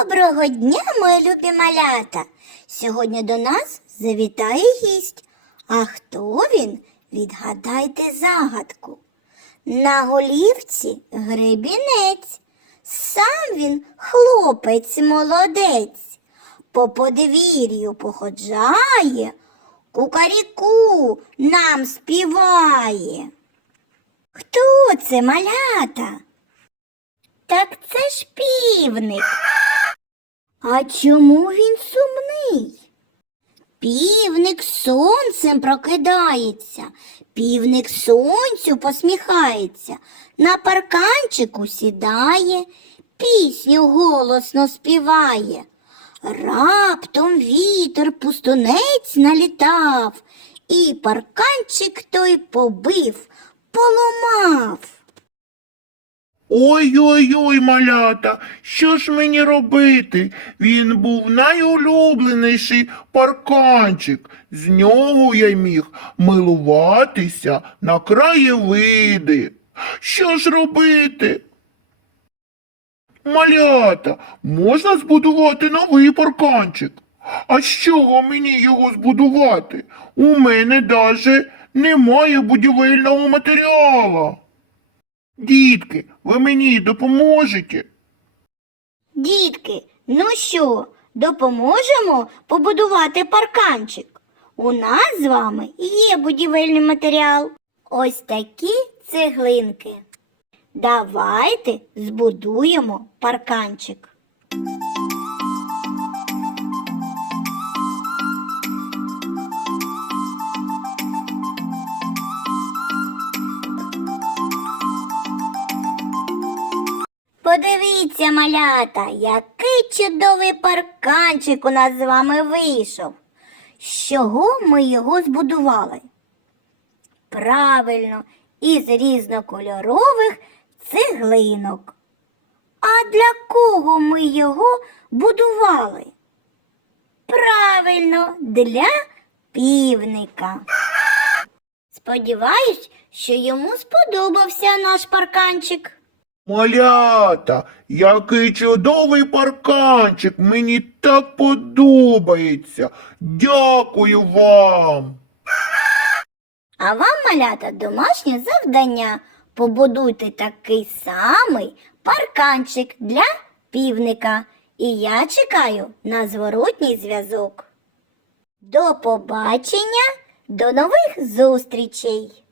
Доброго дня, мої любі малята! Сьогодні до нас завітає гість. А хто він? Відгадайте загадку. На голівці гребінець. Сам він хлопець молодець. По подвір'ю походжає, кукаріку нам співає. Хто це малята? Так це ж півник. А чому він сумний? Півник сонцем прокидається, півник сонцю посміхається, на парканчику сідає, пісню голосно співає. Раптом вітер пустунець налітав, і парканчик той побив, поламав. Ой-ой-ой, малята, що ж мені робити? Він був найулюбленіший парканчик. З нього я міг милуватися на краєвиди. Що ж робити? Малята, можна збудувати новий парканчик. А з чого мені його збудувати? У мене даже немає будівельного матеріалу. Дітки, ви мені допоможете? Дітки, ну що, допоможемо побудувати парканчик? У нас з вами є будівельний матеріал. Ось такі цеглинки. Давайте збудуємо парканчик. Подивіться, малята, який чудовий парканчик у нас з вами вийшов. З чого ми його збудували? Правильно, із різнокольорових цеглинок. А для кого ми його будували? Правильно, для півника. Сподіваюсь, що йому сподобався наш парканчик. Малята, який чудовий парканчик, мені так подобається. Дякую вам. А вам, малята, домашнє завдання. Побудуйте такий самий парканчик для півника. І я чекаю на зворотній зв'язок. До побачення, до нових зустрічей!